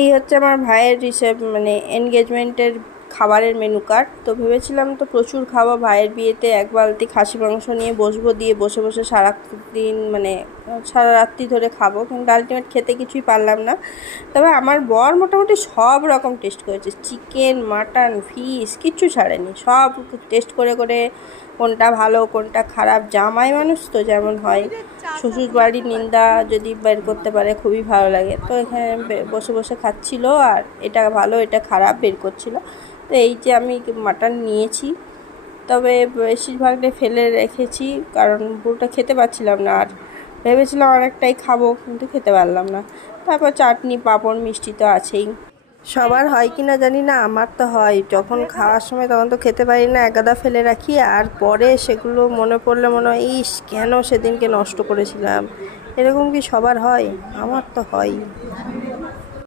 এই হচ্ছে আমার ভাইয়ের মানে এনগেজমেন্টের খাবারের মেনু কার্ড। তো ভেবেছিলাম তো প্রচুর খাবো, ভাইয়ের বিয়েতে এক বালতি খাসি মাংস নিয়ে বসবো, দিয়ে বসে বসে সারাদিন মানে সারা রাত্রি ধরে খাবো, কিন্তু আলটিমেট খেতে কিছুই পারলাম না। তবে আমার বর মোটামুটি সব রকম টেস্ট করেছে, চিকেন, মাটন, ফিশ কিচ্ছু ছাড়েনি, সব টেস্ট করে করে কোনটা ভালো কোনটা খারাপ। জামাই মানুষ তো যেমন হয়, শ্বশুর বাড়ির নিন্দা যদি বের করতে পারে খুবই ভালো লাগে। তো এখানে বসে বসে খাচ্ছিল আর এটা ভালো এটা খারাপ বের করছিল। তো এই যে আমি মাটন নিয়েছি, তবে বেশিরভাগটাই ফেলে রেখেছি কারণ পুরোটা খেতে পারছিলাম না, আর ভেবেছিলাম অনেকটাই খাবো কিন্তু খেতে পারলাম না। তারপর চাটনি, পাঁপড়, মিষ্টি তো আছেই। সবার হয় কি না জানি না, আমার তো হয়। যখন খাওয়ার সময় তখন তো খেতে পারি না, একগাদা ফেলে রাখি, আর পরে সেগুলো মনে পড়লে মনে হয় ইস কেন সেদিনকে নষ্ট করেছিলাম। এরকম কি সবার হয়? আমার তো হয়।